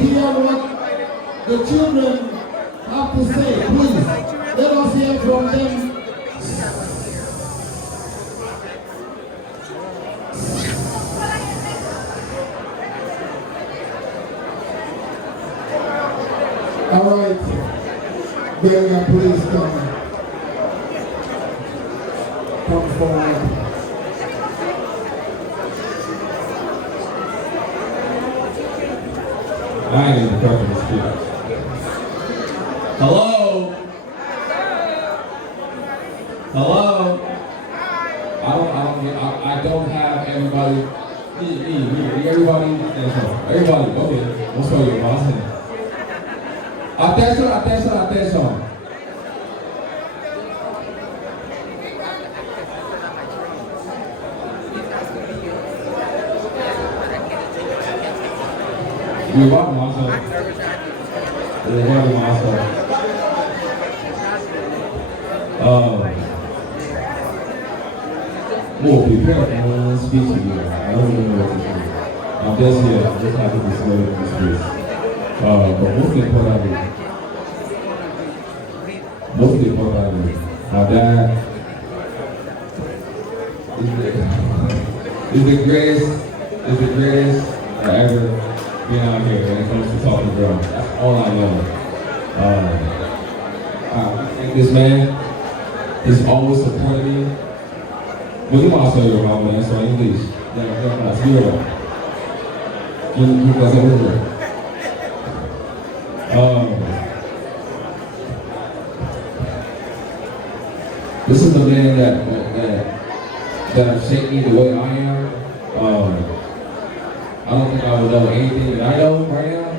hear what the children have to say. Please, let us hear from them. All right, Benga, please come forward. I ain't even prepping to speak. Hello? Hello? I don't have everybody. Everybody, go ahead. What's going on, boss? Attention. You want myself? We'll prepare for one speech to you. I don't even know what to do. I'm just here. I'm just happy to slow in this space. But mostly important. My dad is the greatest I ever been out here when it comes to talking drums. That's all I know. And this man has always supported me. But you want to say your mom, man, so English. That's Yoruba. This is the man that shaped me the way I am. I don't think I would know anything that I know right now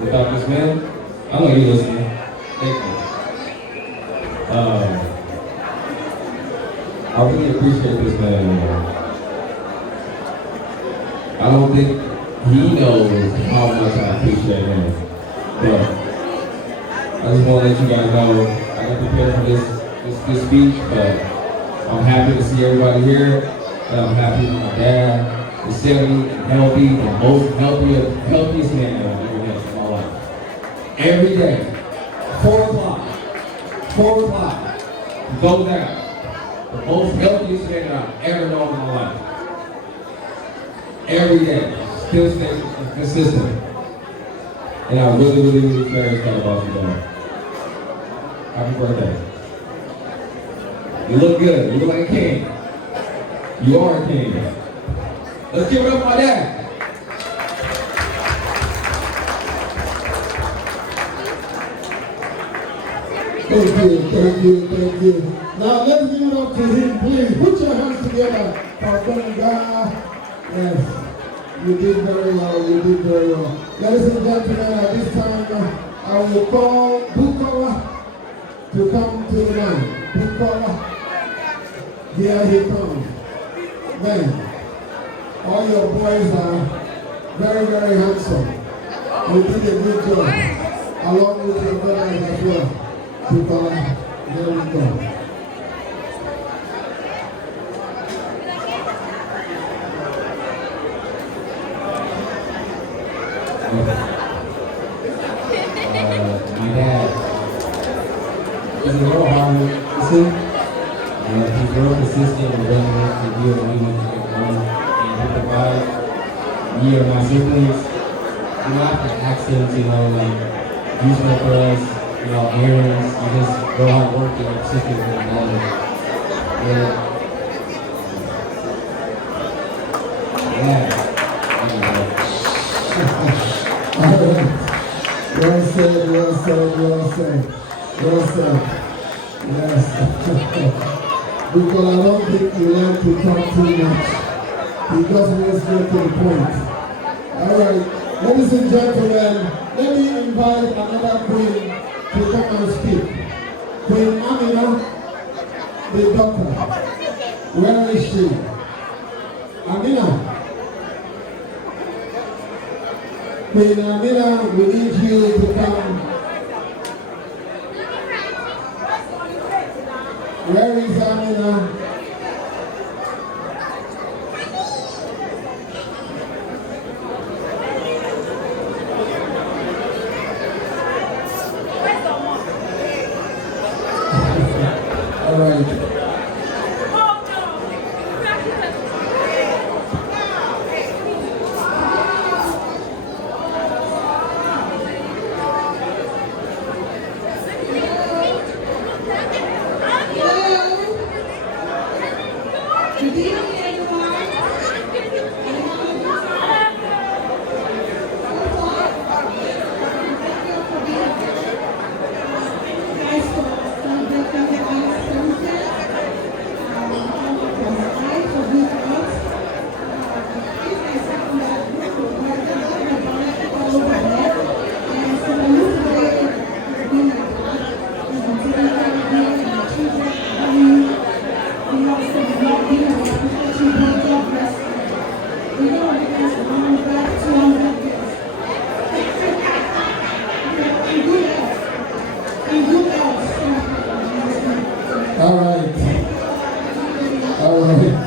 without this man. I know you listening. Thank you. I really appreciate this man. I don't think he knows how much I appreciate him. But I just want to let you guys know I got prepared for this speech, but I'm happy to see everybody here. And I'm happy with my dad. He's 70 and healthy, the most healthiest man that I've ever met in my life. Every day, 4 o'clock, he goes out. The most healthiest man that I've ever known in my life. Every day, still stays consistent. And I really cherish that about you, dad. Happy birthday. You look good. You look like a king. You are a king. Let's give it up for my dad. Thank you. Now let's give it up to him, please. Put your hands together for Benga. Yes, you did very well. Ladies and gentlemen, at this time, I will call Bukola to come to the line. Bukola, here he comes. Man, all your boys are very handsome. You did a good job, along with your brothers as well. Bukola, there we go. My dad is a little hard to see. He's real consistent and doesn't have to deal with anyone and he provides me or my siblings. You don't have to ask him to, do stuff for us, errands. You just go out and work and assist him with my mother. Yeah. Well said. Yes. Because I don't think you learn to talk too much. He just wants to get to the point. All right, ladies and gentlemen, let me invite another queen to come and speak. Queen Amina, the daughter. Where is she? Amina. Queen Amina, we need you to come. Where is Amina? right.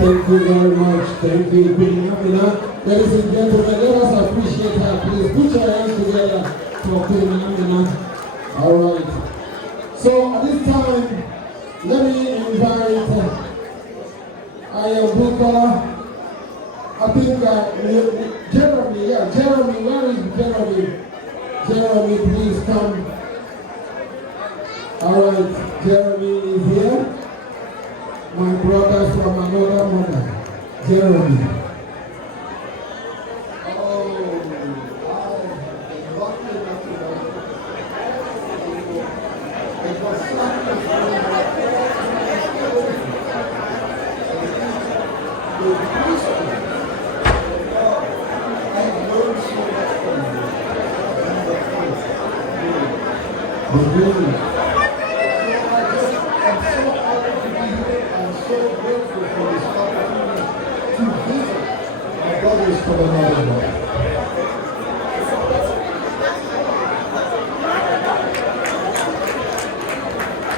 Thank you very much. Thank you, Queen Amina. Ladies and gentlemen, let us appreciate her, please. Put your hands together for Queen Amina. All right. So at this time, let me invite Ayabuka. I think Jeremy, Jeremy, where is Jeremy? Jeremy, please come. All right, Jeremy is here. My brother from another mother, Jeremy.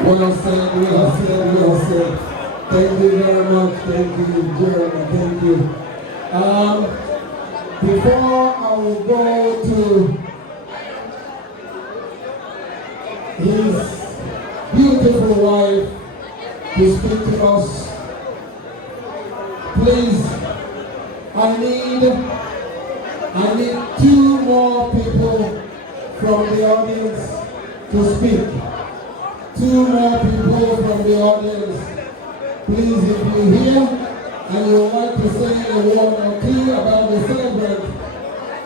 Well said, well said, well said. Thank you very much. Thank you, Jeremy. Thank you. Before I will go to his beautiful wife to speak to us, please, I need 2 more people from the audience to speak. 2 more people from the audience. Please, if you're here and you would like to say a word or 2 about the celebrant,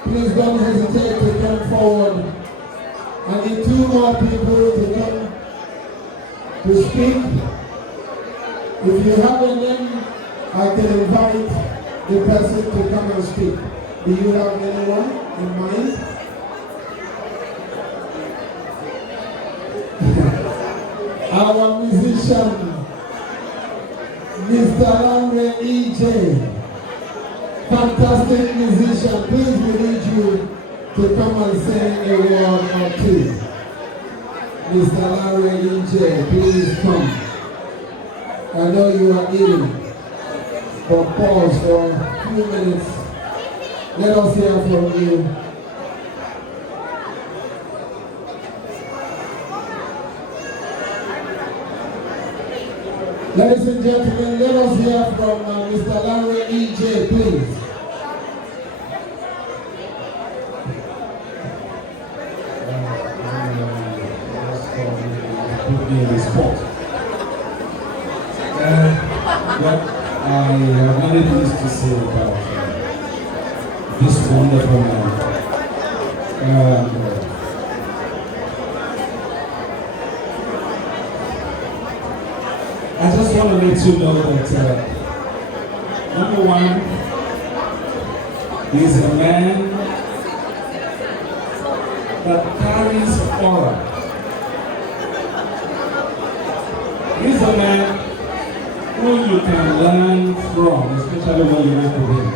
please don't hesitate to come forward. I need 2 more people to come to speak. If you have a name, I can invite the person to come and speak. Do you have anyone in mind? Our musician, Mr. Lamre E.J. Fantastic musician. Please, we need you to come and say a word or 2. Mr. Lamre E.J., please come. I know you are eating, but pause for a few minutes. Let us hear from you. Ladies and gentlemen, let us hear from Mr. Lamre E.J., please. Put me in the spot. I have many things to say about this wonderful man. I just want to let you know that number 1, he's a man that carries aura. He's a man who you can learn from, especially when you work with him.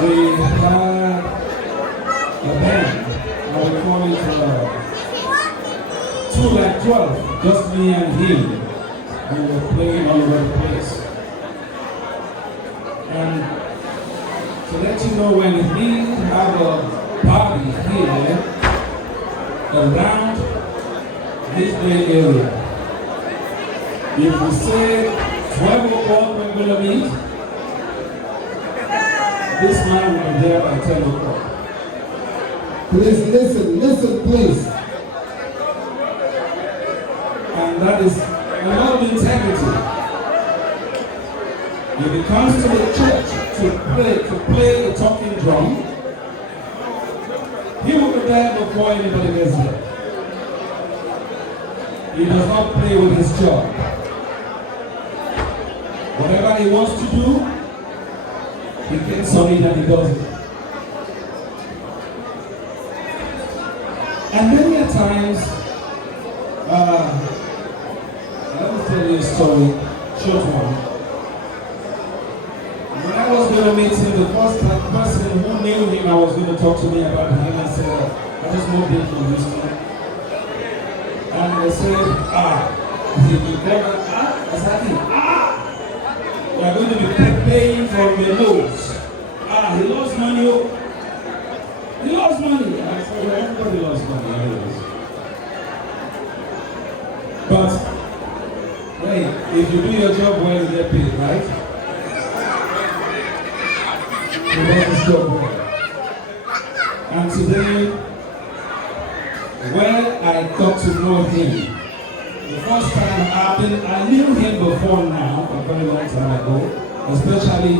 We had a band, I would call it 2 like 12, just me and him. We were playing all over the place. And to let you know, when he have a party here around this Bay area, If we say 12 o'clock we're going to meet, this man will be there by 10 o'clock. Please listen, please. And that is a lot of integrity. If he comes to the church to play the talking drum, he will be there before anybody gets there. He does not play with his job. Whatever he wants to do, he gets on it and he does it. And many a times, let me tell you a story, short one. When I was going to meet him, the first person who knew him, I was going to talk to me about him, and said, I just moved in from Houston. And they said, Rasaki, you are going to be paying for your nose. He lost money. He lost money. I said, well, everybody lost money anyways. But, hey, if you do your job well, you get paid, right? You do this job well. And today, when I got to know him, the first time I knew him before now, a very long time ago, especially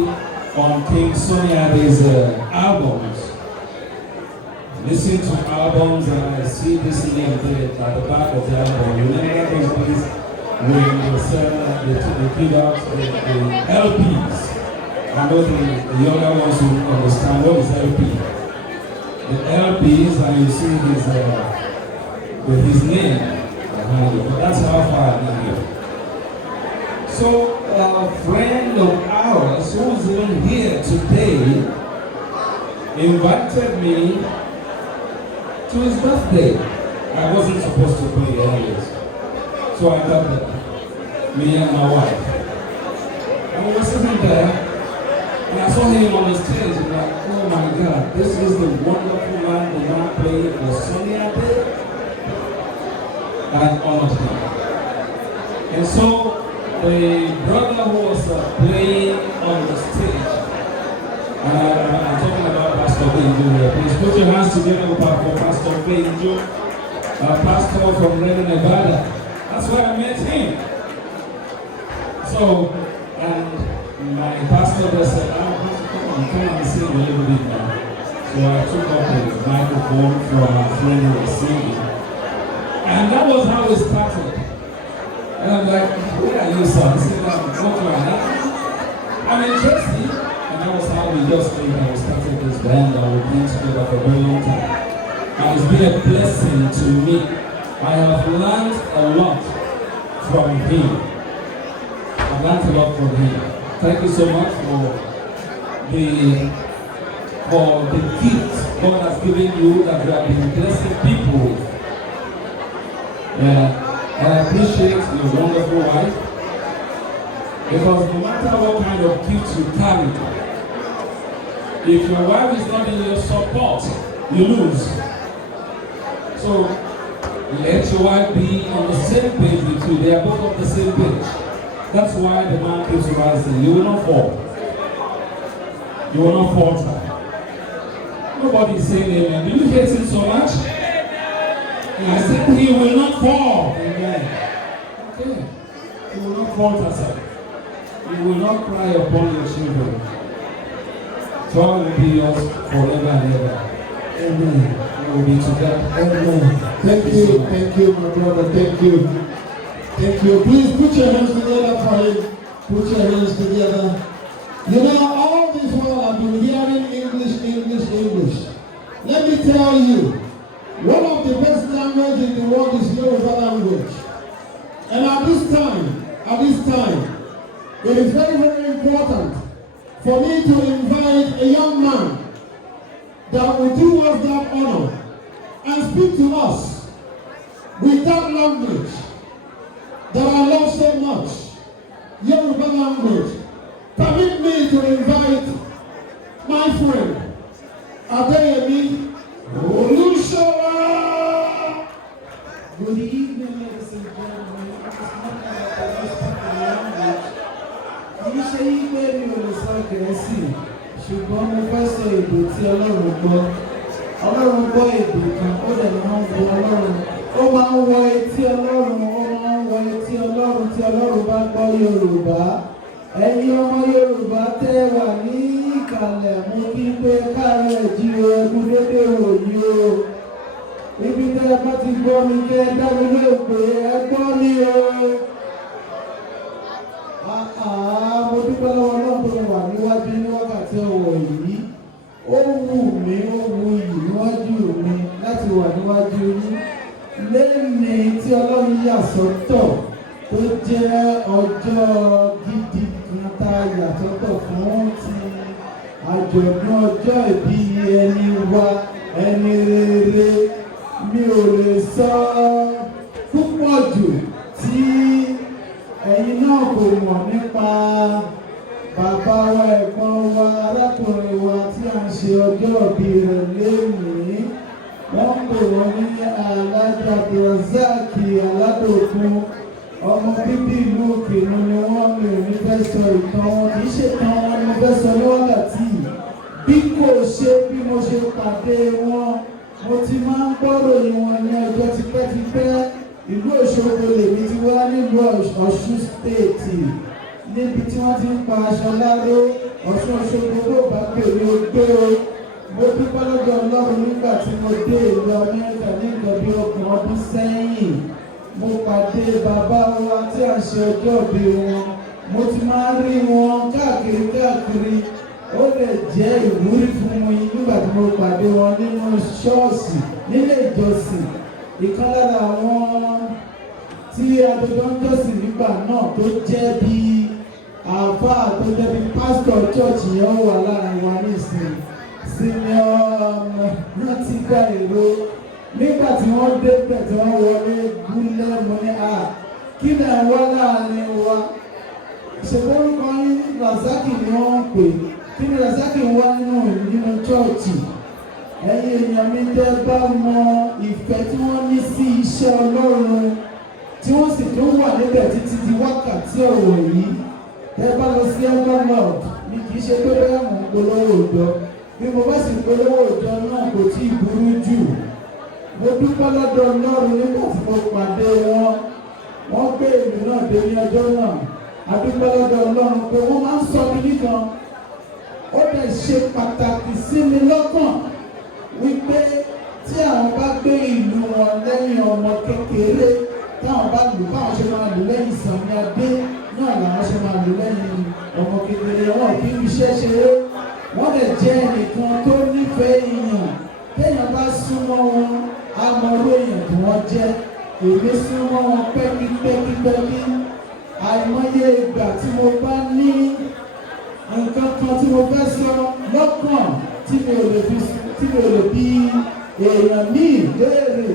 on King Sonny Ade's albums. Listen to albums and I see this name there at the back of the album. Remember those days when they sell the LPs? I know the younger ones who understand what is LP. The LPs, and you see with his name behind it. But that's how far I know. So a friend of ours who's even here today invited me to his birthday. I wasn't supposed to play anyways. So I got there, me and my wife. And we were sitting there, and I saw him on the stage, and like, oh my God, this is the wonderful man, the man playing for Sonny Ade. And I honored him. And so the brother who was playing on the stage, and I'm talking about Pastor Benjo here. Please put your hands together for Pastor Benjo, pastor from Redding, Nevada. That's where I met him. So, and my pastor just said, come and sing a little bit now. So I took up the microphone from my friend who was singing. And that was how it started. And I'm like, where are you, son? He said, I'm in Jersey. And that was how we just came and we started this band that we've been together for a very long time. And it's been a blessing to me. I have learned a lot from him. I've learned a lot from him. Thank you so much for the gift God has given you that you have been blessing people with. Yeah. I appreciate your wonderful wife, because no matter what kind of gift you carry, if your wife is not in your support, you lose. So let your wife be on the same page with you. They are both on the same page. That's why the man keeps rising. You will not fall. You will not falter. Nobody is saying amen. Do you hate him so much? I said he will not fall. Amen. Okay. He will not falter, sir. You will not cry upon your children. God will be yours forever and ever. Amen. We will be together. Amen. Thank you, my brother. Thank you. Thank you. Please put your hands together for him. Put your hands together. You know, all this while I've been hearing English. Let me tell you, one of the best languages in the world is Yoruba language. And at this time, it is very, very important for me to invite a young man that will do us that honor and speak to us with that language that I love so much, Yoruba language. Permit me to invite my friend, Adeyemi Olushola. Good evening, ladies and gentlemen. Gẹ̀ẹ́sì ṣùgbọ́n mo fẹ́ sọ èdè tí Ọlọ́run gbọ́. Ọlọ́run gbọ́ èdè kan ó dẹ̀ máa ń wọ Ọlọ́run. Ó máa ń wọ etí Ọlọ́run, ó máa ń wọ etí Ọlọ́run tí Ọlọ́run bá gbọ́ Yorùbá. Ẹ̀yin ọmọ Yorùbá tẹ́ wà ní ìkàlẹ̀ mú kí pé káàárọ̀ jí o ẹkú dédé wòyí o. Ibi tẹ́ ẹ bá ti gbọ́ mi kẹ́ ẹ dá mi lóò pé ẹ gbọ́ mi o. Mo dúpẹ́ lọ́wọ́ náà tó wà níwájú ní wákàtí ọ̀wọ̀ yìí. Ó wù mí, ó wù yìí níwájú mi láti wà níwájú yín. Lẹ́yìn tí Ọlọ́run yà sọ́tọ̀ tó jẹ́ ọjọ́ gidi kan tá a yà sọ́tọ̀ fún ti àjọ̀dún ọjọ́ ìbí ẹni wa ẹni rere. Mi ò lè sọ púpọ̀ jù tí ẹ̀yin náà kò mọ̀ nípa bàbá wa ẹ̀gbọ́n wa arákùnrin wa tí a ń ṣe ọjọ́ ìbí rẹ̀ lénìí. Wọ́n pè wọ́n ní Alájà Rasaki Aladokun. Ọmọ bíbí ìlú Òkèèrè ni wọ́n mi ò ní fẹ́ sọ ìtàn wọn. Kì í ṣe tán wọn ni mo fẹ́ sọ ní wákàtí yìí. Bí kò ṣe bí mo ṣe pàdé wọn, mo ti máa ń gbọ́rọ̀ wọn ní ọjọ́ tipẹ́tipẹ́. Ìlú Òṣogbo lèmi ti wá nílùú Ọ̀ṣun stéètì níbi tí wọ́n ti ń pa aṣọ láró. Ọ̀ṣun Òṣogbo ló bá pèrè ogbé o. Mo dúpẹ́ lọ́dọ̀ Ọlọ́run nígbà tí mo dé ìlú Amẹ́ríkà ní nǹkan bí 20 ọdún sẹ́yìn. Mo pàdé bàbá wa tí a ṣe ọjọ́ ìbí wọn. Mo ti máa ń rí wọn káàkiri. Ó lè jẹ́ ìwúrí fún mi nígbà tí mo pàdé wọn nínú ṣọ́ọ̀ṣì nílé ìjọsìn. Ìkan lára àwọn tí adọ́jọ́ ń jọ́sìn nígbà náà tó jẹ́ bí àáfàá tó jẹ́ bí pásítọ̀ chọ́ọ̀chì yẹn wà láàrin wa nísìnyí. Rántí gba èrò nígbà tí wọ́n dé bẹ̀ tí wọ́n wọlé gúnlẹ̀ mọ́ ní kí ni àwọn láàrin wa. Ìṣèkórúkọ yín Rasaki ni wọ́n ń pè. Kí ni Rasaki wá nínú chọ́ọ̀chì? Ẹ̀yin èèyàn mi tẹ́ bá mọ ìfẹ́ tí wọ́n ní sí iṣẹ́ Ọlọ́run tí wọ́n sì tún wà níbẹ̀ títí di wákàtí ọ̀wọ̀ yìí. Tẹ́ bá lọ sí Everlord ni kì í ṣe pé bẹ́ẹ̀ mò ń polówó òjò. Bí mo bá sì polówó òjò náà kò tí ì burú jù. Mo dúpẹ́ lọ́dọ̀ Ọlọ́run nígbà tí mo pàdé wọn. Wọ́n gbé ìlú náà dé ní ọjọ́ náà. A dúpẹ́ lọ́dọ̀ Ọlọ́run pé wọ́n máa ń sọ kíní kan. Ó dẹ̀ ṣe pàtàkì sí mi lọ́kàn wípé tí àwọn bá gbé ìlú wọn lẹ́yìn ọmọ kékeré, táwọn bá lù báwọn ṣe máa lù lẹ́yìn Sàmí Adé náà làwọn ṣe máa lù lẹ́yìn ọmọ kékeré. Wọn kì í fiṣẹ́ ṣeré. Wọ́n lè jẹ́ ẹnìkan tó nífẹ̀ẹ́ èèyàn. Téèyàn bá súnmọ́ wọn, á mọ orú èèyàn tí wọ́n jẹ́. Èmi súnmọ́ wọn pẹ́kípẹ́kí. Àìmọye ìgbà tí mo bá ní nǹkan kan tí mo fẹ́ sọ lọ́kàn tí mi ò lè bí èèyàn ní ìbéèrè.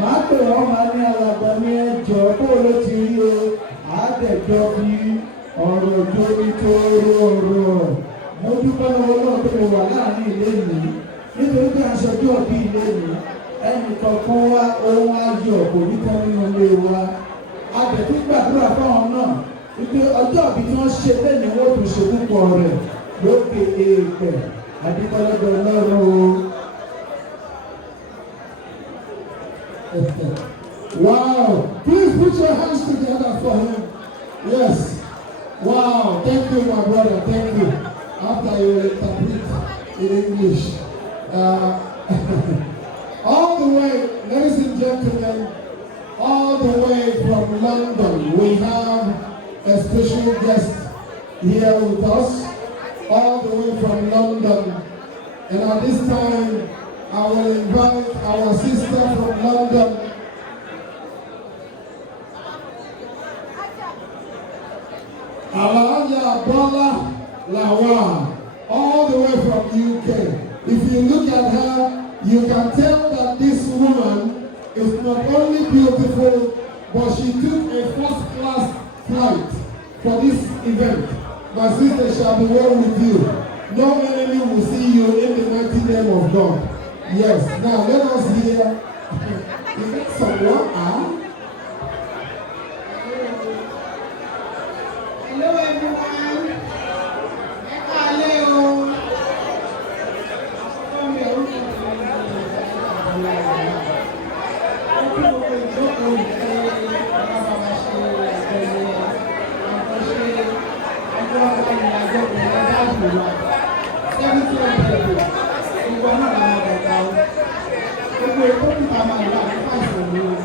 Màá pè wọ́n máa ní alàgbà ní ẹjọ́ bó ló ti rí o. Àádẹ́jọ́ bí ọ̀rọ̀ torí tó rọrọ̀. Mo dúpẹ́ lọ́wọ́ náà pé mo wà láàrin ilé mi nítorí pé aṣojú ọ̀bí ilé mi ẹnì kọ̀ọ̀kan wá ohun ayọ̀ kò ní tán nínú ilé wa. A dẹ̀ tún gbàdúrà fáwọn náà wípé ọjọ́ ìbí tí wọ́n ṣe lẹ́yìn wọ́n tún ṣe púpọ̀ rẹ̀ lókè èèpẹ̀. Adúpẹ́lẹ́gbẹ̀ Ọlọ́run o. Wow! Please put your hands together for him. Yes. Wow! Thank you, my brother. Thank you. After you interpret in English. All the way, ladies and gentlemen, all the way from London, we have a special guest here with us, all the way from London. And at this time, I will invite our sister from London, Alaja Bola Lawal, all the way from UK. If you look at her, you can tell that this woman is not only beautiful, but she took a first-class flight for this event. My sister shall be well with you. No enemy will see you in the mighty name of God. Yes. Now let us hear. Is that someone? Hello everyone. wa. 70 people. Ìwọ náà la máa dàgbà o. Gbogbo èkó kúta máa wà nípa ìṣòro o.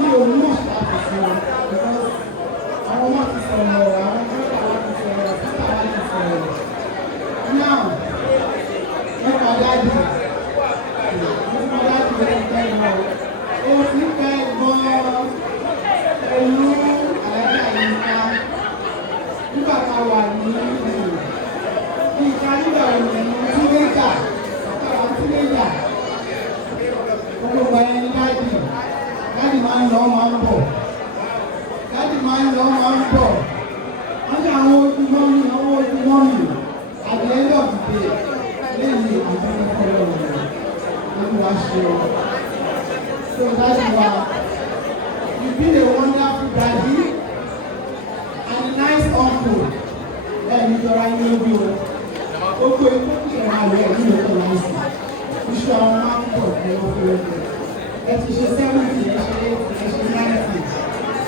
Ní òun náà ṣàkóso sí wọn. Àwọn ọmọ ti sọ̀rọ̀, àwọn ọmọ wa ti sọ̀rọ̀, títà wa ti sọ̀rọ̀. Now, nípa dájú. Nípa dájú ló ń fẹ́ lọ. Ó ti fẹ́ gan-an. Olú àlàyé àyíká. Nígbà tá a wà ní ìka nígbà òní tínéjà, àwọn tínéjà. Gbogbo ẹni dájú. Dájú máa ń lọ máa ń bọ̀. Dájú máa ń lọ máa ń bọ̀. Wọ́n ní àwọn ojú mọ́mí, àwọn ojú mọ́mí. Àgbẹ̀ ẹ̀dọ̀ dìde lẹ́yìn àwọn ọ̀pọ̀lọpọ̀ rẹ̀. Lórí wa ṣe o. So dájú wa. You've been a wonderful daddy and a nice uncle. Lẹ́yìn ìjọra ní ojú o. Gbogbo ikú kìí máa wẹ̀ ní ìlú láìsí. Iṣu àwọn máa ń pọ̀ ní ọkọ̀ ẹ̀kọ́. Ẹ ti ṣe 70, ẹ ṣe 80,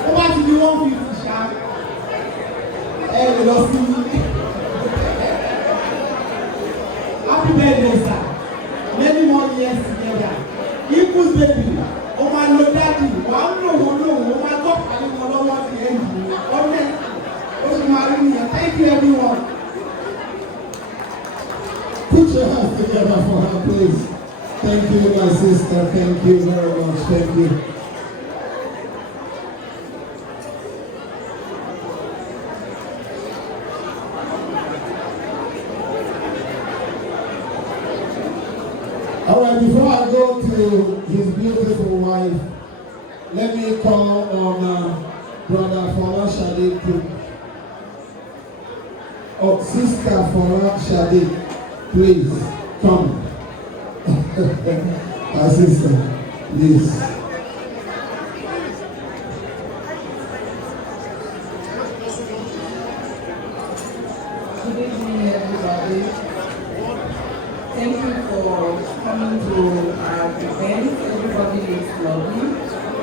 ó bá ti di 150 ṣá. Ẹ lè lọ sí happy birthday sir. Many more years together. Equals baby. Ó máa lo daddy. Wà á lò wọ́n lò wọ́n. Ó máa tọ́ pàdé wọn lọ́wọ́ sí ẹ̀yìn. Ọ̀nẹ́ ó sì máa rí nìyẹn. Thank you everyone. Put your hands together for her, please. Thank you, my sister. Thank you very much. Thank you. All right, before I go to his beautiful wife, let me call on Brother Fola Shadi to, Sister Fola Shadi, please come. Our sister, please. Good evening, everybody. Thank you for coming to our event. Everybody is lovely.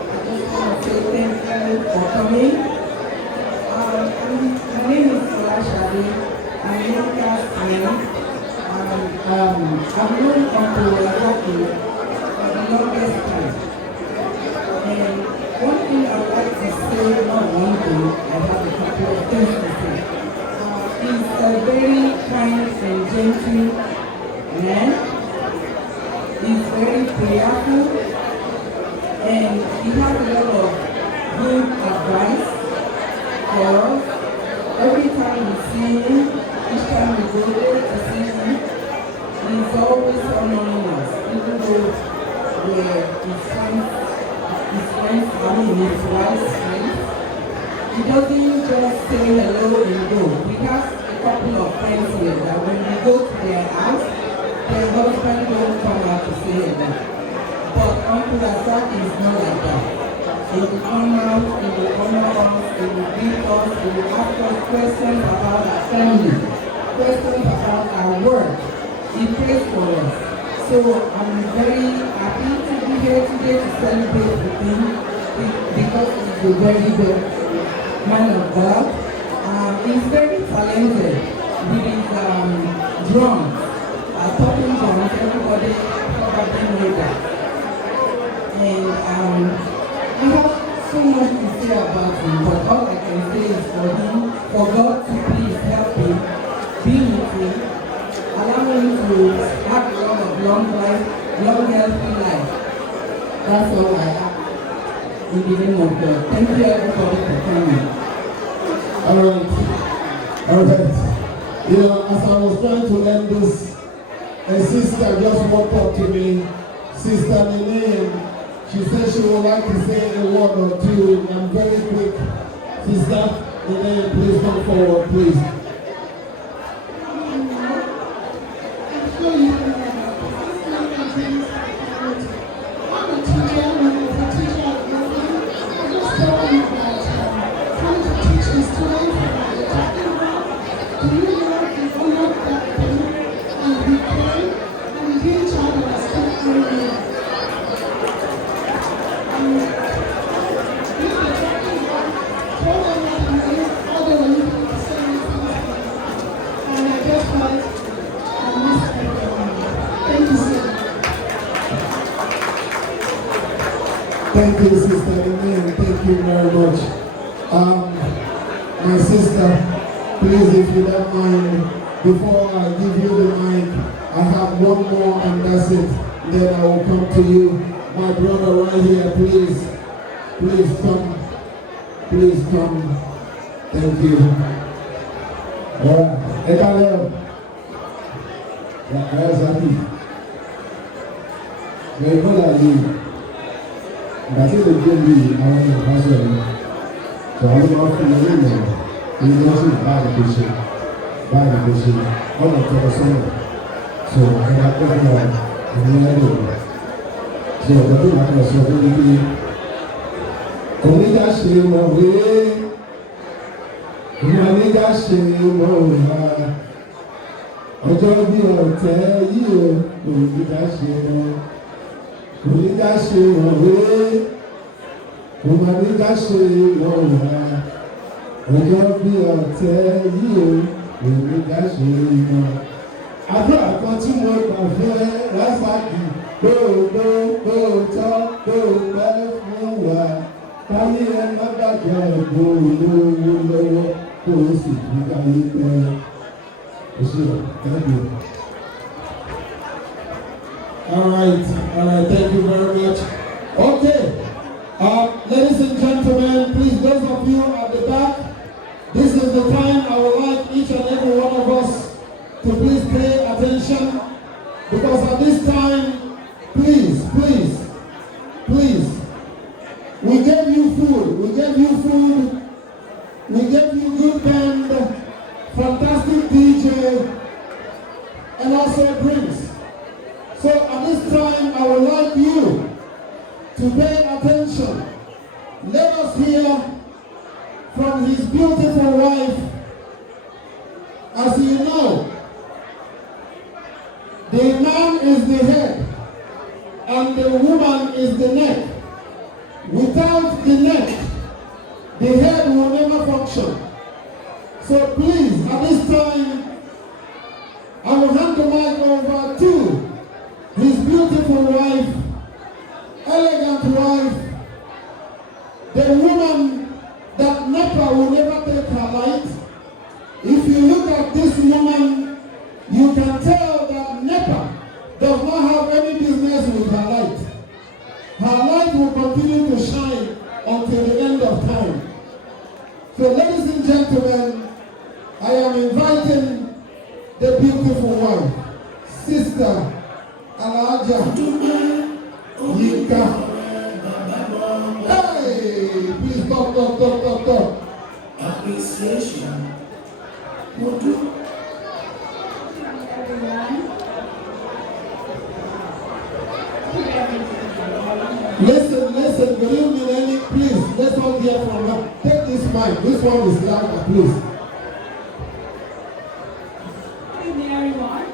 I just want to say thank you for coming. My name is Fola Shadi. I'm a local friend. I've known Uncle Rasaki for the longest time. And one thing I would like to say, not one thing, I have a couple of things to say. He's a very kind and gentle man. He's very prayerful. And he has a lot of good advice for us. Every time we see him, each time we go there to see him, he's always honoring us, even though we're his friends, his wife's friends. He doesn't just say hello and go. We have a couple of friends here that when we go to their house, their husband don't come out to say hello. But Uncle Rasaki is not like that. He will come out, he will honor us, he will greet us, he will ask us questions about our family, questions about our work. He prays for us. So I'm very happy to be here today to celebrate with him because he's a very good man of God. He's very talented with his drums, talking drums. Everybody probably knows that. And I have so much to say about him, but all I can say is for him, for God to please help him, be with him, allow him to have a lot of long life, long healthy life. That's all I have in the name of God. Thank you everybody for coming. All right. You know, as I was trying to end this, a sister just walked up to me, Sister Nene. She said she would like to say a word or two. I'm very quick. Sister Nene, please come forward, please. Thank you, Sister Amen. Thank you very much. My sister, please, if you don't mind, before I give you the mic, I have one more and that's it. Then I will come to you. My brother right here, please. Please come. Please come. Thank you. Hello. Rasaki. My brother, that's it. They give me our pastor. So I'm not feeling it. He's also bad education. Bad education. All the person. So I got everyone. And I do. So the thing I can say is, Oníjà ṣe mọ̀ wé, oníjà ṣe mọ̀ wá, ọjọ́ bí ọ̀tẹ̀ yìí o, oníjà ṣe mọ̀ wé, oníjà ṣe mọ̀ wá, ọjọ́ bí ọ̀tẹ̀ yìí o, oníjà ṣe mọ̀. Àdúrà kan tí mo gbà fẹ́ Rasaki lóòótọ́ lóòpẹ́ fún wa. Káyé ẹ má dàgbà ẹ̀gbọ́n olówó lọ́wọ́ kó o sì fi káyé pẹ́. Thank you. All right, thank you very much. Okay, ladies and gentlemen, please, those of you at the back, this is the time I would like each and every one of us to please pay attention, because at this time, please, we gave you food, we gave you good band, fantastic DJ, and also drinks. So at this time, I would like you to pay attention. Let us hear from his beautiful wife. As you know, the man is the head and the woman is the neck. Without the neck, the head will never function. So please, at this time, I will hand the mic over to his beautiful wife, elegant wife, the woman that NEPA will never take her light. If you look at this woman, you can tell that NEPA does not have any business with her light. Her light will continue to shine until the end of time. So ladies and gentlemen, I am inviting the beautiful wife, Sister Aladokun. Hey, please talk. Appreciation. Listen, good evening, Ellie. Please, let's all hear from her. Take this mic. This one is louder, please. Good evening, everyone.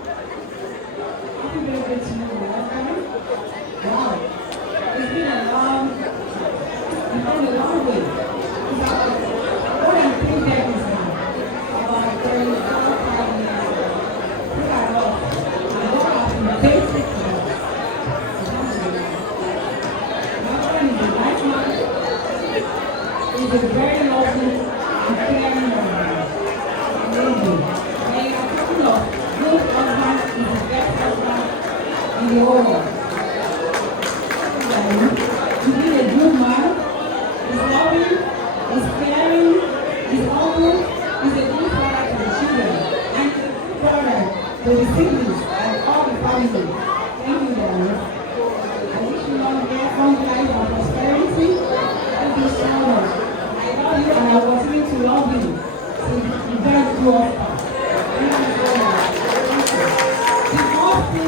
Happy birthday to you, welcome. Wow, it's been a long way. It's about more than 3 decades now. About 35 years. Look at us. And what has been basic to us. He's a very lovely and caring man. Amazing. When you are talking of good husband, he's the best husband in the whole world. To be a good man, he's loving, he's caring, he's humble, he's a good father to the children, and he's a good brother to the siblings and all the family. Thank you, Daniel. I wish you long life and prosperity. Thank you so much. I love you and I will continue to love you. So you guys do us back. Thank you so much. The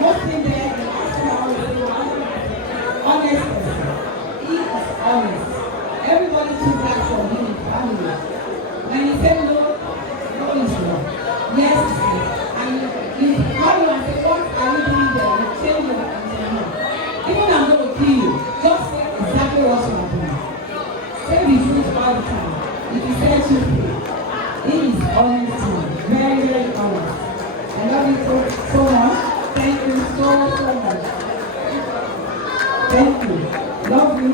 most thing there, the last 2 hours, is honest person. He is honest. Everybody took that from him in family. When he said no, no is no. Yes is yes. And you call you and say, what are you doing there? You change your and say no. Even I'm going to kill you. Just say exactly what you are doing. Say the truth all the time. If he says you free, he is honest man. Very, very honest. I love you so much. Thank you so much. Thank you. Love you.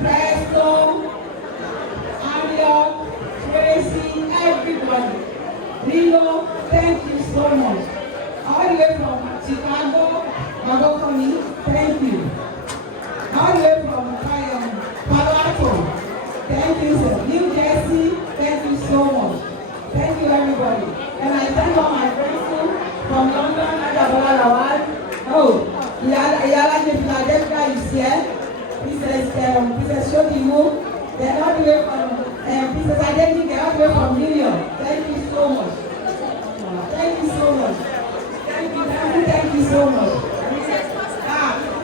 Presto, Ariel, Tracy, everybody. Lilo, thank you so much. All the way from Chicago, Magokoni, thank you. All the way from Palo Alto, thank you, sir. New Jersey, thank you so much. Thank you, everybody. And I thank all my friends too, from London, Adabola Lawal. Oh, Yala Jefla is here. Princess Shodimu. Then all the way from Princess Adeni, all the way from New York. Thank you so much. Thank you so much. Thank you so much.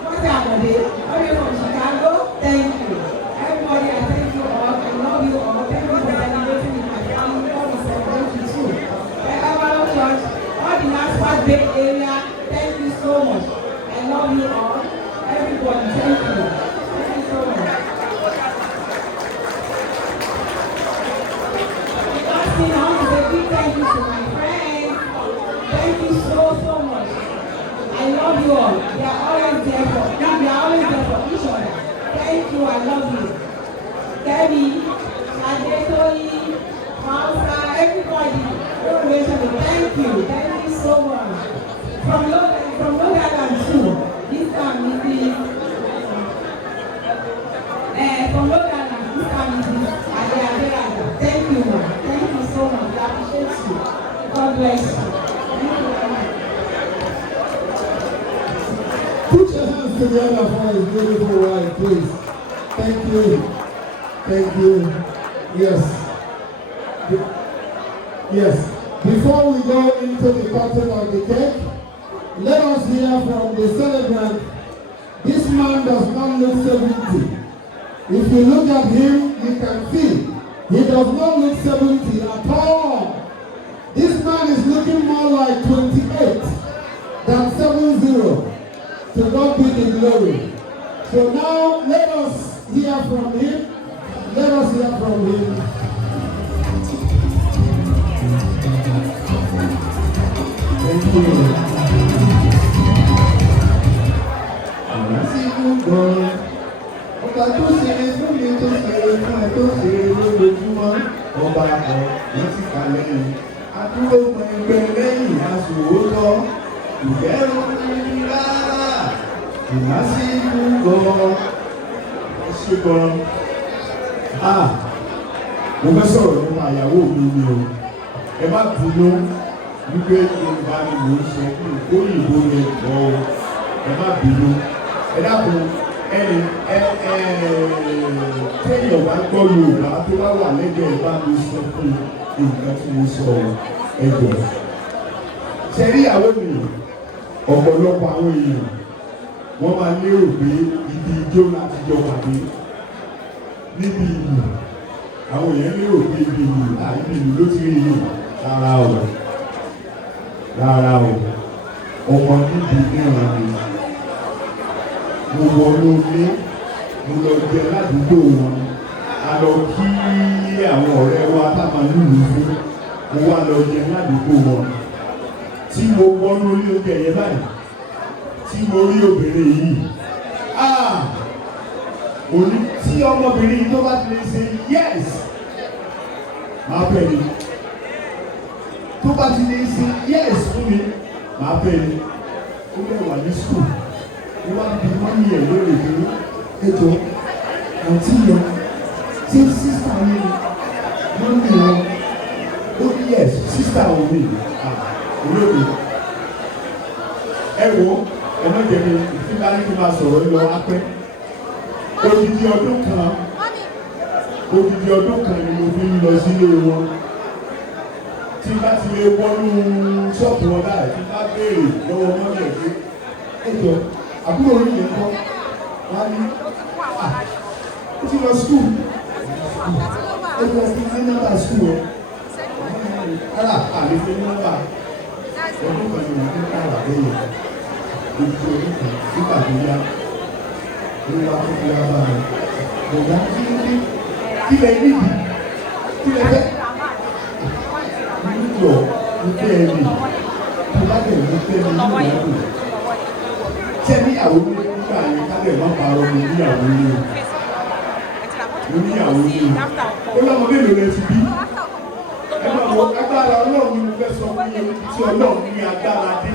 What's happening? All the way from Chicago, thank you. Everybody, I thank you all. I love you all. Thank you for celebrating with my family. God will celebrate you too. Everyone Church, all the Naspa Bay area, thank you so much. I love you all. Everybody, thank you. Thank you so much. Last thing I want to say big thank you to my friends. Thank you so much. I love you all. They are always there for me. They are always there for each other. Thank you. I love you. Debbie, Adetoi, Mausa, everybody. Thank you. Thank you so much. From Long Island too. This time is the from Long Island. This time is the Adela. Thank you, man. Thank you so much. I appreciate you. God bless you. Thank you very much. Put your hands together for his beautiful wife, please. Thank you. Thank you. Yes. Yes. Before we go into the cutting of the cake, let us hear from the celebrant. This man does not look 70. If you look at him, you can see he does not look 70 at all. This man is looking more like 28 than 70. To God be the glory. So now let us hear from him. Let us hear from him. Thank you. Ọba tó ṣe fún mi tó ṣe fún ẹ tó ṣe lójoojúmọ́ ọba ọ̀ ló ti kà lẹ́yìn adúgbò mọ ẹgbẹ́ lẹ́yìn aṣòwòtọ́ ìfẹ́ orí rárá ìmásíkú gan ṣùgbọ́n mo fẹ́ sọ̀rọ̀ nípa ìyàwó mi ni o ẹ má bínú wípé Yorùbá ni mò ń sọ fún òyìnbó ni ọ̀ ẹ má bínú ẹ dákun téèyàn wá gbọ́ Yorùbá tó wá wà lẹ́gbẹ̀ẹ́ bá mi sọ fún nǹkan tí mo sọ ẹgbẹ́. Ṣé rí ìyàwó mi ọ̀pọ̀lọpọ̀ àwọn èèyàn wọ́n máa lérò pé ibi ijó láti jọ pàdé níbi ìlú àwọn èèyàn lérò pé ibi ìlú ló ti rí ìlú rárá o ọmọ níbi ìran mi. Mo wọnú ilé, mo lọ jẹ ládùúgbò wọn, a lọ kí àwọn ọ̀rẹ́ wa táwọn lùlù fún, mo wá lọ jẹ ládùúgbò wọn. Tí mo wọnú ilé oúnjẹ yẹn báyìí, tí mo rí obìnrin yìí, òní tí ọmọbìnrin yìí tó bá ti lè ṣe yes, máa bẹ̀ ni. Tó bá ti lè ṣe yes fún mi, máa bẹ̀ ni. Ó bẹ̀ wà ní school. Wọ́n bí wọ́n yẹ lórí ìlú ètò àti yọ tí sísá mi wọ́n ní wọn ó ní yẹ sísá omi olóògbé ẹ wo ẹ má jẹ mi ìfúnpá ní kí n máa sọ̀rọ̀ lọ apẹ́ odidi ọdún kan ni mo fi ń lọ sílé wọn tí bá ti lè wọnú ṣọ́ọ̀bù wọn báyìí tí bá béèrè lọ́wọ́ mọ́tò ẹ̀gbẹ́ ètò àbúrò orí yẹn kọ́ wá ní ó ti lọ skul ó lọ sí ní nọ́mbà skul ẹ̀ ara àlefe nọ́mbà ọdún kan ní wọ́n ti ká wà lẹ́yìn ojú orí kan nígbà tó yá ó wá tó fi wá bá mi ọ̀gá kí lẹ níbi kí lẹ fẹ́ nílò ìfẹ́ ẹ̀mí tó bá bẹ̀rẹ̀ ní fẹ́ mi nínú ìyàwó tẹ́lí àwọn onígbà yẹn kábẹ̀ má parọ́ mi níyàwó ní o oníyàwó ní ó lọ́mọ mélòó lẹ ti bí ẹ máa wọ agbára ọlọ́run ni mo fẹ́ sọ fún yẹn tí ọlọ́run ní agbára dé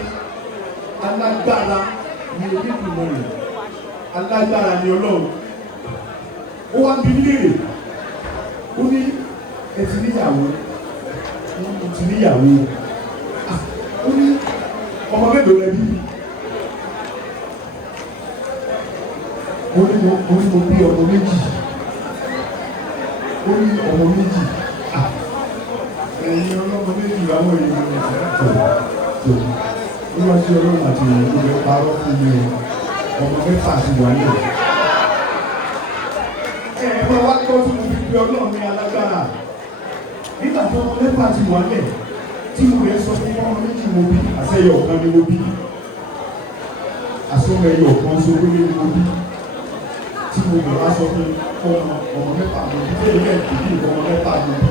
alágbára ni onídùúmọ̀ rẹ̀ alágbára ni ọlọ́run ó wá bí léèrè ó ní ẹ ti níyàwó ó ti níyàwó ó ní ọmọ mélòó lẹ bí ó ní mo bí ọmọ méjì ó ní ọmọ méjì ẹ̀yin ọlọ́mọ méjì láwọn èèyàn tó ó wá sí ọlọ́run àti ìrìn tó fẹ́ parọ́ fún mi ọmọ mẹ́fà ti wà ní ẹ̀ẹ́dọ́ wá kọ́ tí mo fi fi ọlọ́run ní alágbára nígbà tó ọmọ mẹ́fà ti wà lẹ̀ tí mo rẹ̀ sọ fún ọmọ méjì mo bí àṣẹyọ ọ̀kan ni mo bí àṣọmọ ẹyọ ọ̀kan sókè ní mo bí tí mo bọ̀ wá sọ fún ọmọ mẹ́fà mo bí bẹ́ẹ̀ yẹn kìí ọmọ mẹ́fà mo bí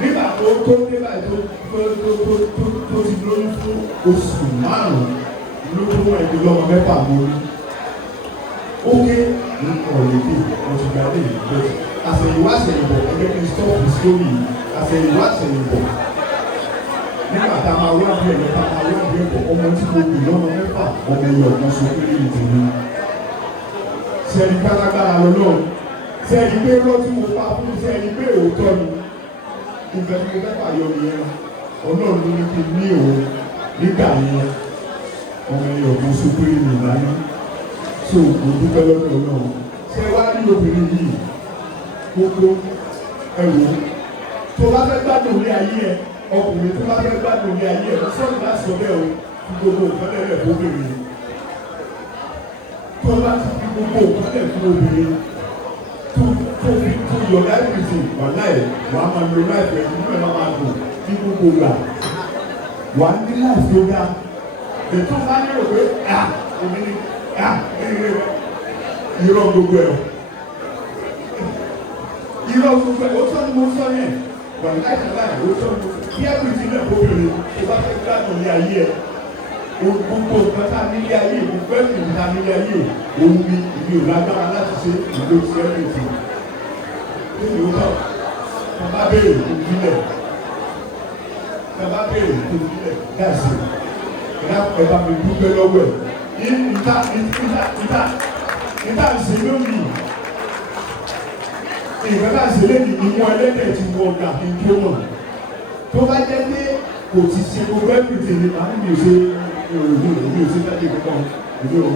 nígbà tó dé báyìí tó ti lóyún fún oṣù márùn-ún lójúmọ́ ẹ̀dí lọ́mọ mẹ́fà mo rí ó ké ní ọ̀rẹ́dẹ̀ ọ̀tùgbà lè bẹ̀ àṣẹ̀yìnwá àṣẹ̀yìnbọ̀ ẹgbẹ́ kí n stọ́ọ̀pù sórí àṣẹ̀yìnwá àṣẹ̀yìnbọ̀ nígbà tá a máa wá bí ẹ̀yẹ tá a máa wá bí ẹ̀kọ́ ọmọ tí mo bì lọ́mọ mẹ́fà ọmọ ẹ̀yọ ọ̀kan so pé ní ìdùnnú sẹ́ni kálágbára lọ́lọ́ sẹ́ni pé lọ́tí mo pa fún sẹ́ni pé òótọ́ ni ìfẹ́ tí mo fẹ́ fàyọ nìyẹn ọlọ́run ló ní kí n ní òun nígbà yẹn ọmọ ẹ̀yọ ọ̀kan so pé ní ìlànà so mo dúpẹ́ lọ́dọ̀ náà ṣé wá ní obìnrin yìí gbogbo ẹ̀wò tó bá fẹ́ gbádùn ní ayé ẹ̀ ọkùnrin tó bá fẹ́ gbádùn ní ayé ẹ̀ sọ́ọ̀nù bá sọ bẹ́ẹ̀ o fi gbogbo nǹkan lẹ́lẹ̀ fún obìnrin tó bá ti fi gbogbo nǹkan lẹ̀ fún obìnrin tó yọ láìpìtì wà láì wàá máa lo láìpẹ́ nínú ẹ̀ máa dùn ní gbogbo gbà wà á ní láì tó dá ètò bá nílò pé obìnrin irọ́ gbogbo ẹ̀ irọ́ gbogbo ẹ̀ ó tọ́ ni mo sọ yẹn wà láìsí láì ó tọ́ ni mo sọ bí ẹ̀kùnrin náà bóbìnrin tó bá fẹ́ gbádùn ní ayé ẹ̀ gbogbo nǹkan tá a nílé ayé gbogbo ẹ̀sìn tá a nílé ayé òun ni ìbí ò lágbára láti ṣe ìlú ti ẹ̀rìntì nínú náà bàbá béèrè kò nílẹ̀ bàbá béèrè kò nílẹ̀ dáàsì ẹ̀bá mi dúpẹ́ lọ́wọ́ ẹ̀ ìta ṣe lónìí ìgbẹ́ta ṣe lónìí ìmú ẹlẹ́dẹ̀ ti wọ ọ̀gá kí n tó mọ̀ tó bá jẹ́ pé kò ti ṣe gbogbo ẹ̀pìtì ní màá níbi ṣe èmi ò ṣe jáde kankan èmi ò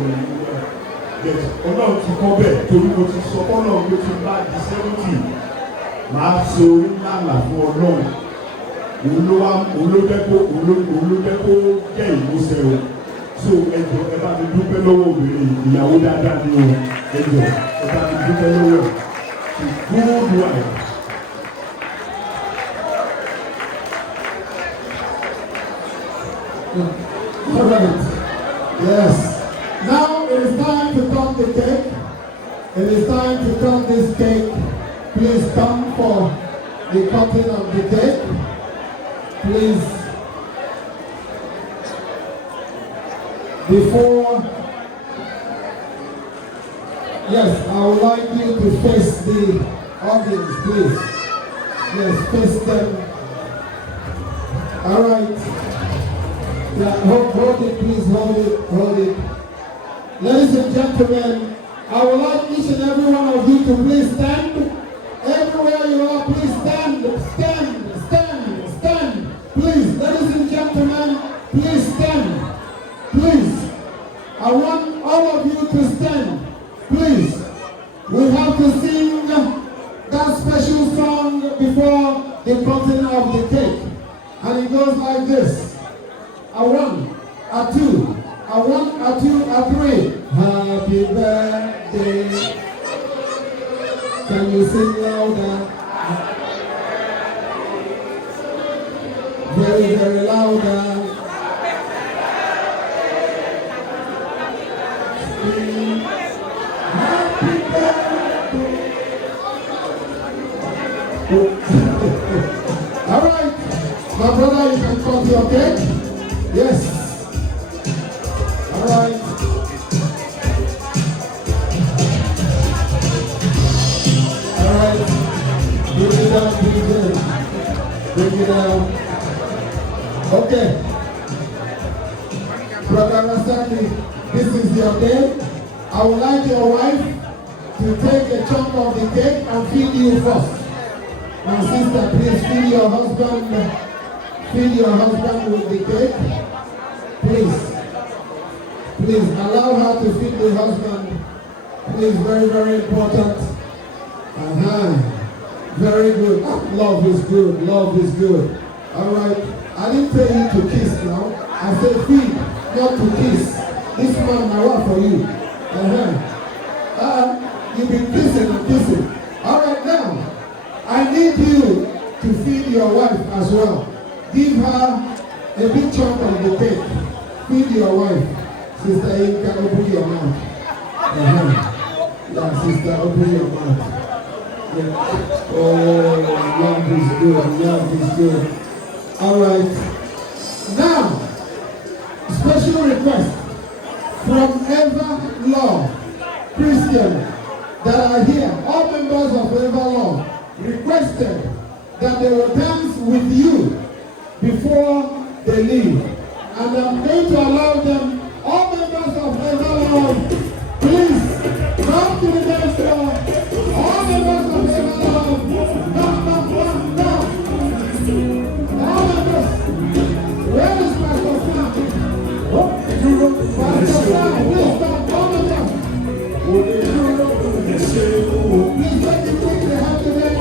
ọlọ́run ti kọ́ bẹ́ẹ̀ torí mo ti sọ fọ́lọ́run ló ti bá di 70 máa so orí ńlá fún ọlọ́run òun ló jẹ́ kó jẹ́ ìmúṣẹ o so ẹjọ ẹ bá mi dúpẹ́ lọ́wọ́ obìnrin ìyàwó dáadáa ni o ẹjọ ẹ bá mi dúpẹ́ lọ́wọ́ good wife. All right. Yes. Now it is time to cut the cake. It is time to cut this cake. Please come for the cutting of the cake. Please. Before, yes, I would like you to face the audience, please. Yes, face them. All right. Yeah, hold it, please, hold it. Ladies and gentlemen, I would like each and every one of you to please stand. Everywhere you are, please stand. Please, ladies and gentlemen, please stand. Please, I want all of you to stand. Please, we have to sing that special song before the cutting of the cake. And it goes like this. A 1, a 2, a 1, a 2, a 3. Happy birthday. Can you sing louder? Very, very louder. Happy birthday. All right, my brother, you can cut your cake. Yes. All right. down, DJ. Bring it down. Okay. Brother Rasaki, this is your day. I would like your wife to take a chunk of the cake and feed you first. My sister, please feed your husband with the cake. Please. Please allow her to feed the husband. Please, very, very important. Very good. Love is good. Love is good. All right. I didn't tell you to kiss now. I said feed, not to kiss. This man, my wife for you. You've been kissing and kissing. All right, now, I need you to feed your wife as well. Give her a big chunk of the cake. Feed your wife. Sister Inka, open your mouth. Yeah, sister, open your mouth. Yeah. Oh, love is good. Love is good. All right. Now, special request from Ever Love Christian that are here. All members of Ever Love requested that they will dance with you before they leave. And I'm going to allow them, all members of Ever Love, please come to the dance floor. All members of Ever Love, come. All members, where is Pastor Sam? Pastor Sam, please come, all members. Please let me take the hand today.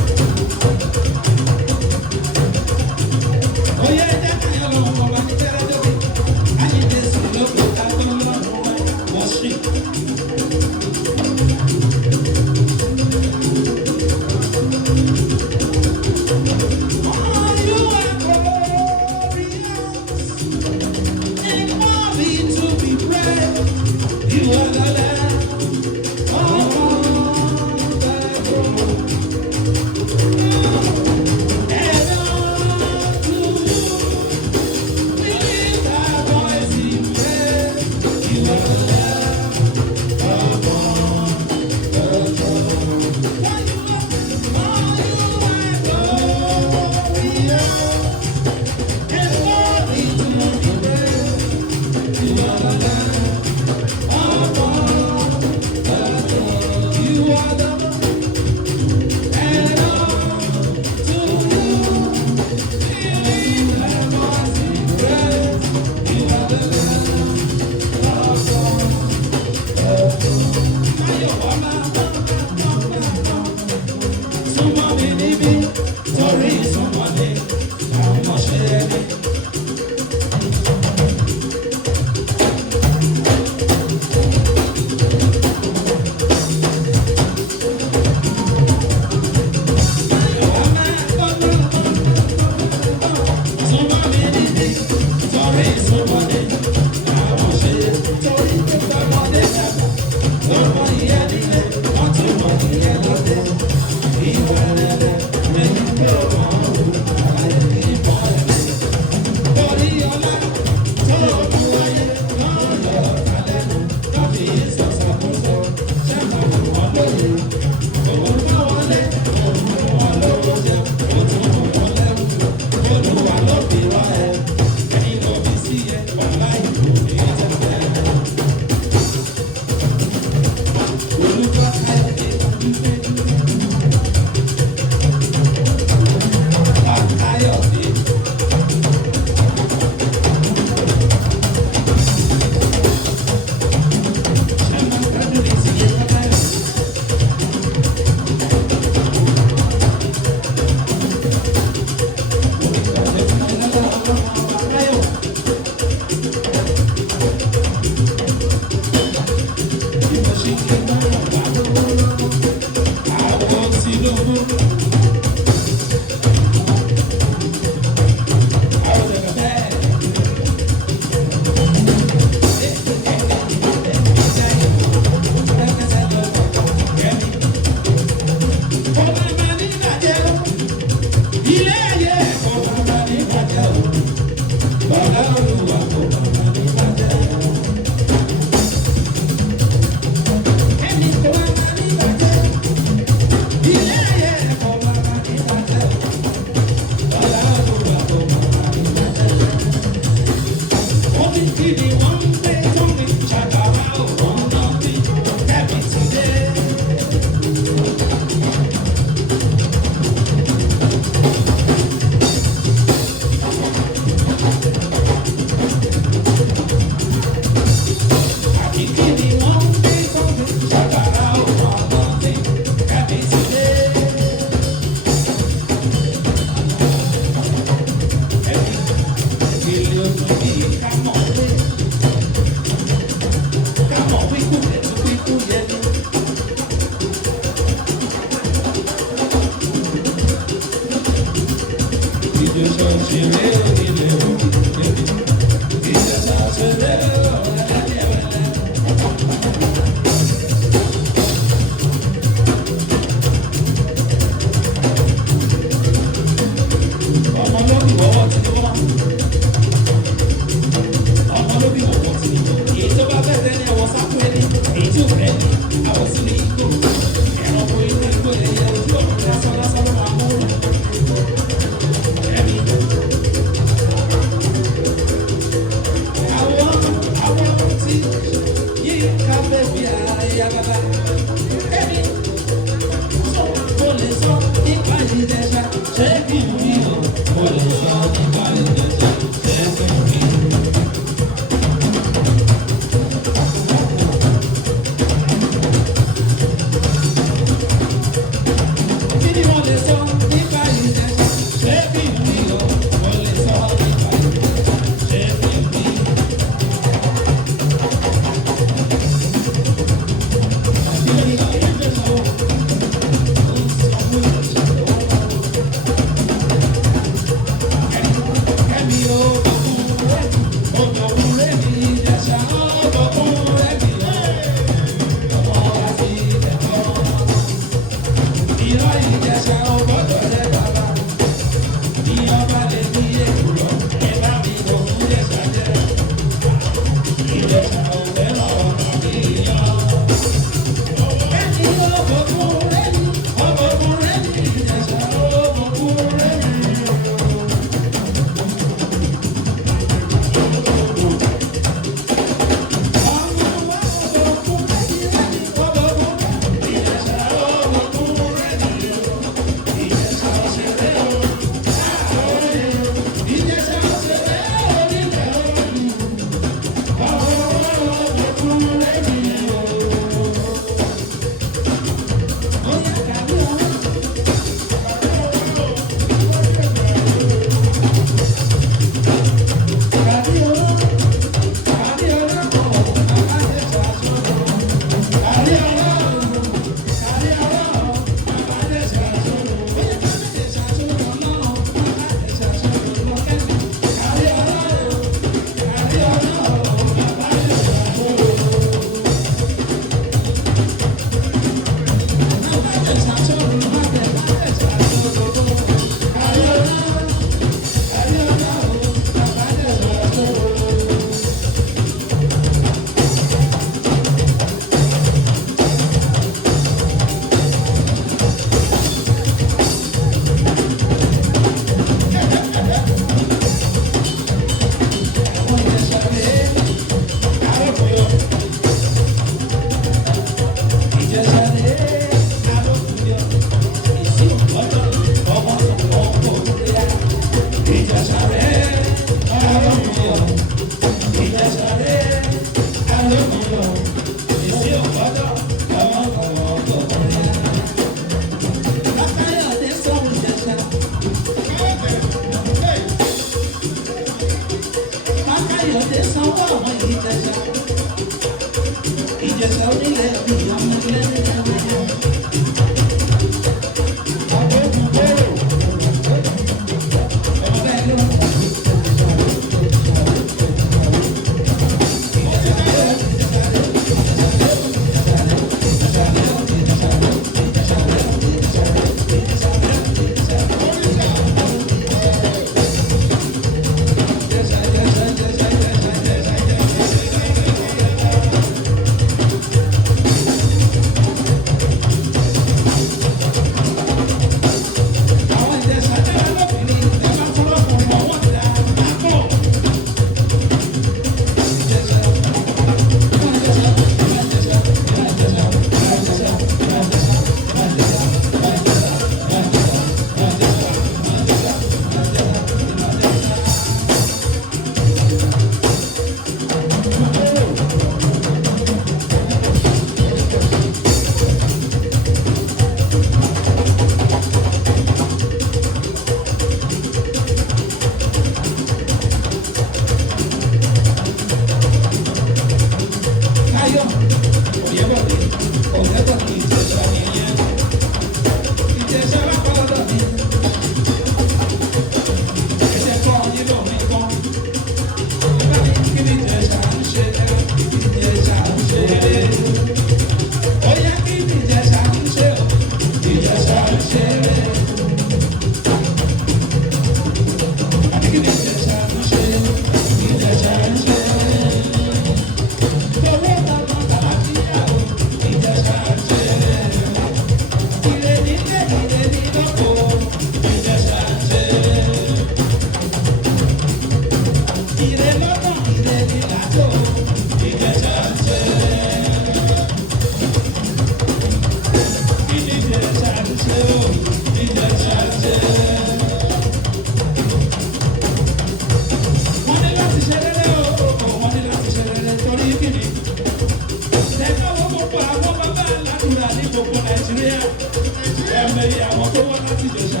ẹ̀mẹ̀yẹ àwọn tó wọ́n láti Ìjẹ̀ṣà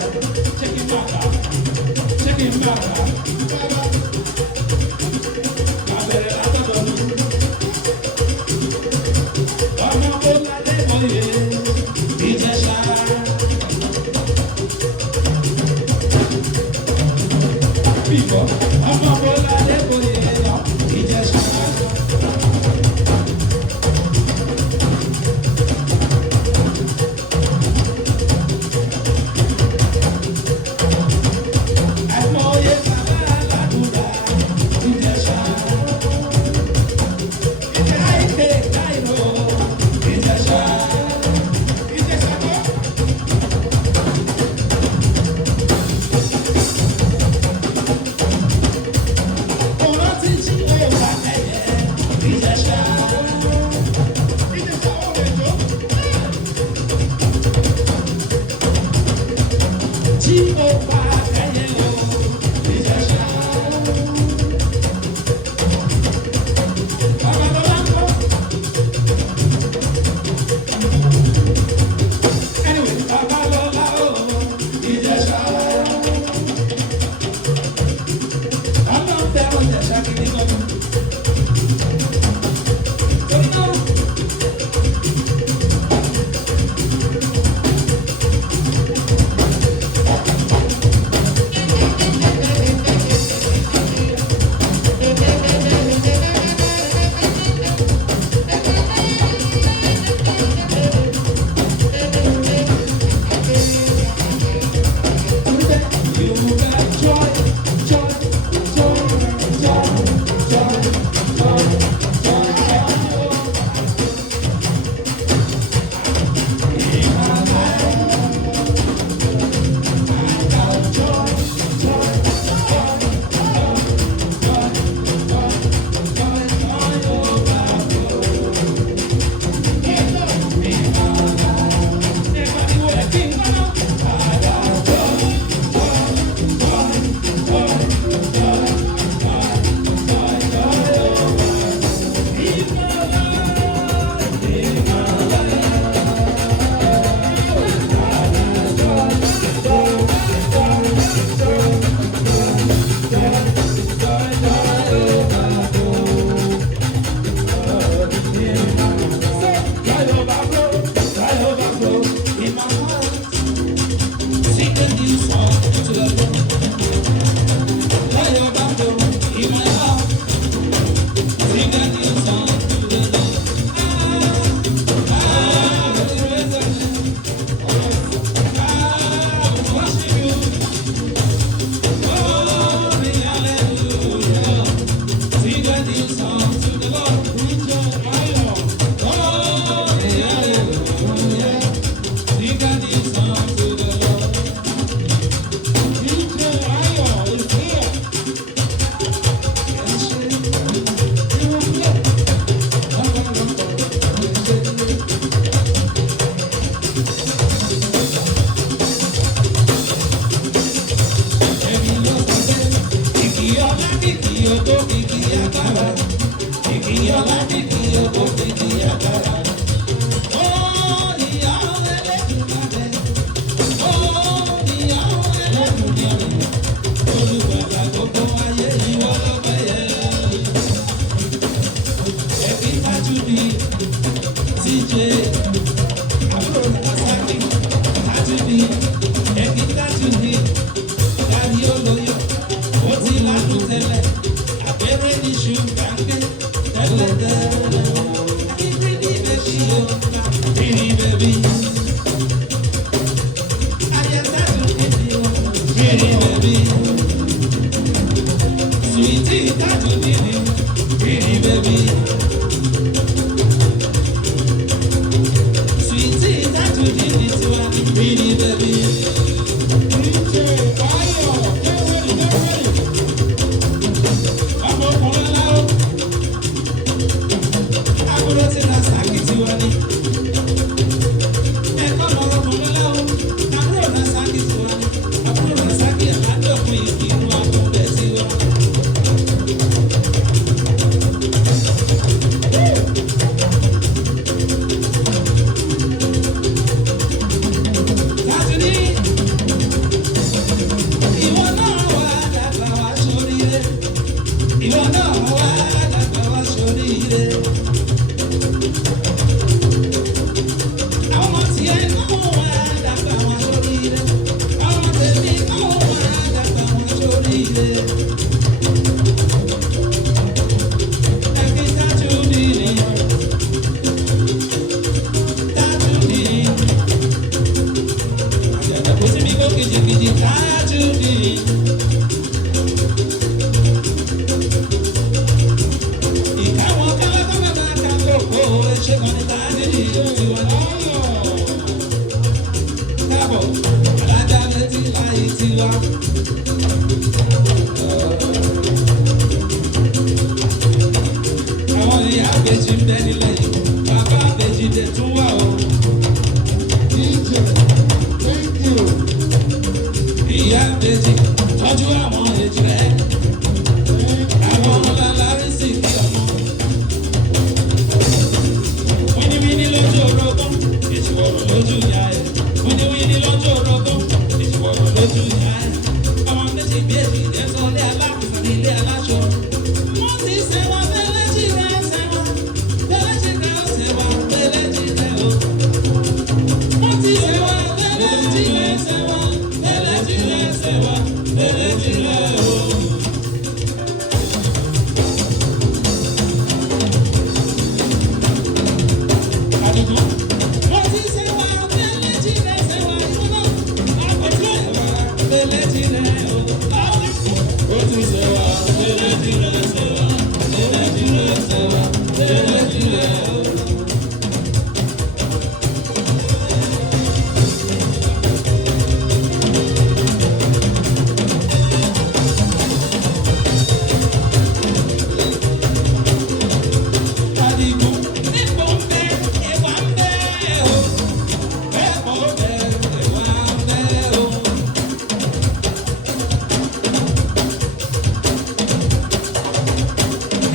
ṣẹ́kì bàtà kàbẹ̀rẹ̀ látọ̀dọ̀ ní ọmọ kó ládé mọ́yé Ìjẹ̀ṣà. Bíbọ̀ ọmọ kó ládé mọ́yé Ìjẹ̀ṣà. Àwọn ìyá àbèjì ń bẹ nílẹ̀ yìí, bàbá àbèjì dẹ̀ tún wà o. DJ, thank you. Ìyá àbèjì tọ́jú àwọn èjì rẹ̀. Àwọn ọlọ́lárí sì kí ọmọ. Wíníwíní lójú orogún, èjìwọ̀rọ̀ lójú ìyá ẹ̀. Wíníwíní lójú orogún, èjìwọ̀rọ̀ lójú ìyá ẹ̀. Ọmọ méjì bí èjì ìdẹ́ sọ ilé alákùsà ní ilé aláṣọ. Wọ́n ti sẹ́wọ̀n bẹ́lẹ́jì rẹ̀ sẹ́wọ̀n. Bẹ́lẹ́jì rẹ̀ sẹ́wọ̀n, bẹ́lẹ́jì rẹ̀ o. Wọ́n ti sẹ́wọ̀n bẹ́lẹ́jì rẹ̀ sẹ́wọ̀n. Bẹ́lẹ́jì rẹ̀ sẹ́wọ̀n, bẹ́lẹ́jì rẹ̀ o. Àdìgún. Wọ́n ti sẹ́wọ̀n bẹ́lẹ́jì rẹ̀ sẹ́wọ̀n. Ìwọ́n náà, àpèjọ ìwọ̀n bẹ́lẹ́jì rẹ̀ o. Ó ti sẹ́wọ̀n bẹ́lẹ́jì rẹ̀ sẹ́wọ̀n. Bẹ́lẹ́jì rẹ̀ sẹ́wọ̀n, bẹ́lẹ́jì rẹ̀ o. Àdìgún. Epo ń bẹ, ẹ̀wà ń bẹ o. Epo ń bẹ, ẹ̀wà ń bẹ o.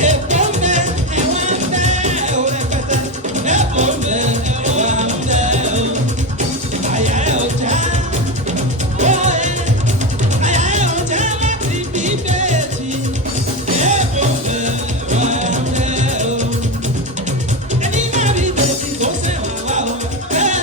Epo ń bẹ, ẹ̀wà ń bẹ o rẹpẹtẹ. Epo ń bẹ, ẹ̀wà ń bẹ o. Àyà ẹ̀ ò já, ó ẹ̀. Àyà ẹ̀ ò já láti bí bẹ́ẹ̀jì. Epo ń bẹ, ẹ̀wà ń bẹ o. Ẹni máa rí bẹ́ẹ̀jì kó sẹ́wọ̀n wá o. Bẹ́ẹ̀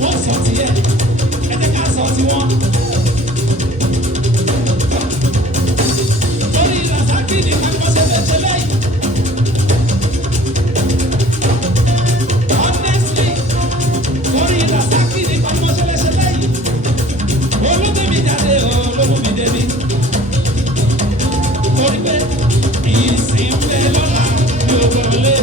wọ́n sọ ti yẹ ẹ jẹ́ ká sọ ti wọ́n. torí Rasaki ní kankan ṣe lè ṣe lẹ́yìn. honestly torí Rasaki ní kankan ṣe lè ṣe lẹ́yìn. olóbìnrin jáde olóbìnrin débi. torí pé ìsìn pé lọ́la ló gbọ́dọ̀ lé.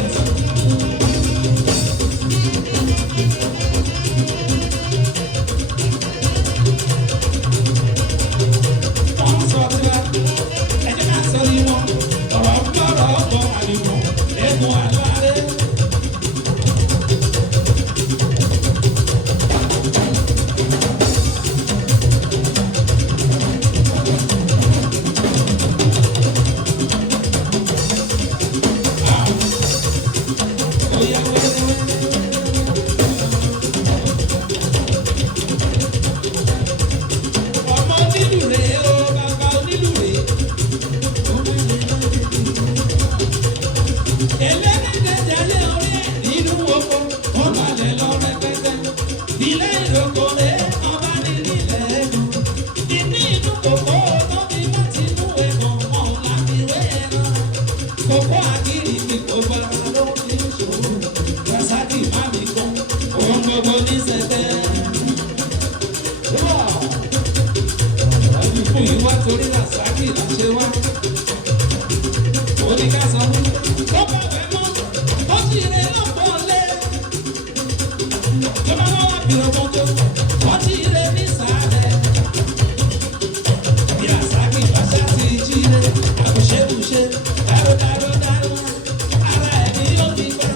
Torí Rasaki là ṣe wá. Oníkà sọ fún tó bá wẹ̀ mọ́, ó sì rẹ̀ lọ́pọ̀ lé. Tó bá wọ́n wá bí ọmọ tó, ó sì rẹ̀ ní sàárẹ̀. Bí Rasaki bá ṣá ti jí rẹ̀, àbùṣebùṣe, dáró. Ara ẹni yóò fi gbà,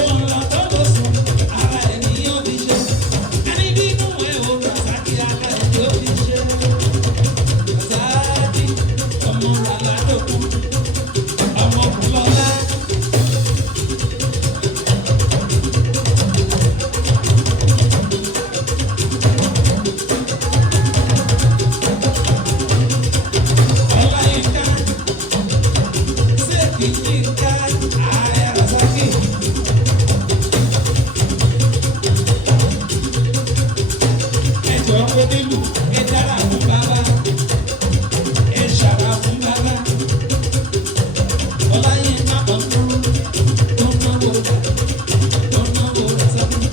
òun lọ tó lọ sùn, ara ẹni yóò fi ṣe. Ẹni bínú ẹ̀ o, Rasaki ara ẹni yóò fi ṣe. Ọmọ Aladokun, ọmọ Bùlọ́lá. Ọláyínká, Ṣèkì Yínká, ààrẹ Rasaki. Ẹjọ́ onílù, ẹ dára fún bàbá. Ṣàrà fún bàbá Ọláyínká bọ̀ tó náwó Rasaki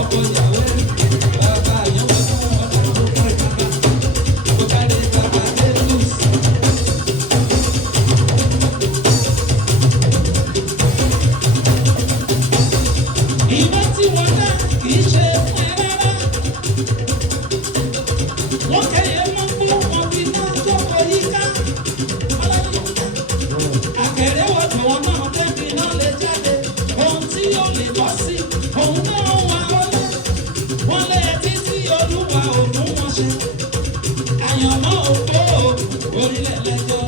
ọkọ̀ ìyàwó bàbá àyẹ̀wò fún ọ̀dà tó kárẹ̀ bàbá tó kárẹ̀ bàbá délùs. Ìwé tí wọ́n dá kì í ṣe fún ẹ rárá. Wọ́n kẹ́yẹ wọ́n kú wọn fi náà jókòó yíká. Àkèrè wọ̀dọ̀ wọn náà tẹ́bi náà lè jáde. Ohun tí yóò lè bọ́ sí, òun náà wà wọlé. Wọ́n lé títí Olúwa ògún wọn ṣe. Àyànmọ́ òpó orílẹ̀ lẹ́jọ́.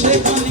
Shake on